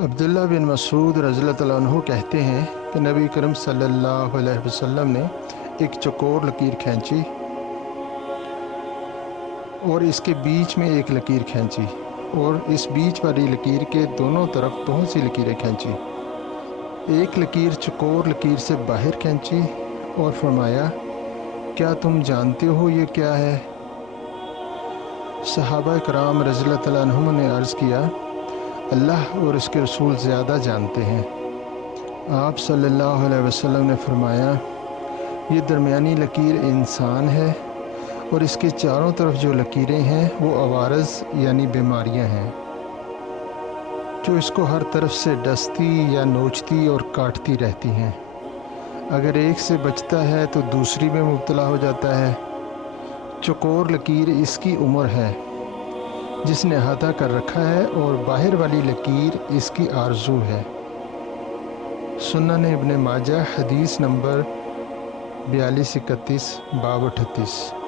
عبداللہ بن مسعود رضی اللہ تعالیٰ عنہ کہتے ہیں کہ نبی کرم صلی اللہ علیہ وسلم نے ایک چوکور لکیر کھینچی اور اس کے بیچ میں ایک لکیر کھینچی اور اس بیچ والی لکیر کے دونوں طرف بہت سی لکیریں کھینچی۔ ایک لکیر چوکور لکیر سے باہر کھینچی اور فرمایا، کیا تم جانتے ہو یہ کیا ہے؟ صحابہ کرام رضی اللہ تعالیٰ عنہم نے عرض کیا، اللہ اور اس کے رسول زیادہ جانتے ہیں۔ آپ صلی اللہ علیہ وسلم نے فرمایا، یہ درمیانی لکیر انسان ہے اور اس کے چاروں طرف جو لکیریں ہیں وہ عوارض یعنی بیماریاں ہیں، جو اس کو ہر طرف سے ڈستی یا نوچتی اور کاٹتی رہتی ہیں۔ اگر ایک سے بچتا ہے تو دوسری میں مبتلا ہو جاتا ہے۔ چوکور لکیر اس کی عمر ہے جس نے احاطہ کر رکھا ہے، اور باہر والی لکیر اس کی آرزو ہے۔ سنن ابن ماجہ حدیث نمبر 4231 باب 38۔